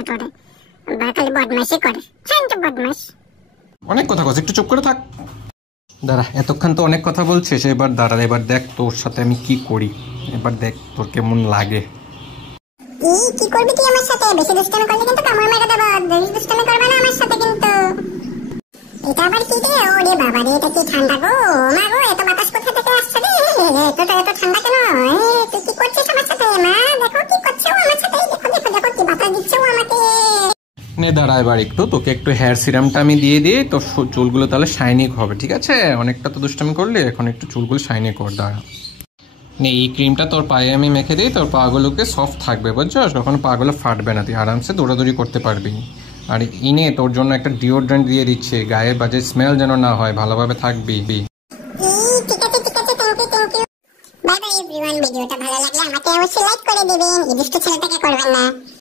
একটা তোরে খালি বদমাইশি করে। শান্ত বদমাইশ। অনেক কথা কস, একটু চুপ করে থাক। দাঁড়া, এতক্ষণ তো অনেক কথা বলছিস, এবার দাঁড়া, এবার দেখ তোর সাথে আমি কি করি। এবার দেখ তোর কেমন লাগে। কি করবি তুই আমার সাথে? বেশি দুষ্টামি করলে কিন্তু কামড় মেরে দেবো। বেশি দুষ্টামি করবে না আমার সাথে কিন্তু। এটা আবার কি রে? ওরে বাবা রে, এটা কি ঠান্ডা গো। মা গো, এত বাতাস কোথা থেকে আসছে রে? এত ঠান্ডা কেন? তুই কি করছিস আমার সাথে? মা দেখো কি করছে ও আমার সাথে। দেখো দেখো দেখো কি বাতাস দিচ্ছে ও আমাকে। নে দাঁড়া, এবার একটু তোকে একটু হেয়ার সিরামটা আমি দিয়ে দিই, তোর চুলগুলো তাহলে শাইনি হবে, ঠিক আছে? অনেকটা তো দুষ্টামি করলে, এখন একটু চুলগুলো শাইনি কর, দাঁড়া। নে এই ক্রিমটা তোর পায়ে আমি মেখে দিই, তোর পাগুলোকে সফট থাকবে, বুঝছস? কখনো পাগুলো ফাটবে না, তুই আরামসে দৌড়াদৌড়ি করতে পারবি। আর ইনে তোর জন্য একটা ডিওড্রেন্ট দিয়ে দিচ্ছে, গায়ে বাজে স্মেল যেন না হয়, ভালোভাবে থাকবি। ঠিক আছে ঠিক আছে, thank you thank you. Bye bye everyone. ভিডিওটা ভালো লাগলে আমাকে অবশ্যই লাইক করে দিবেন। এই দুষ্ট ছেলেটাকে করবেন না।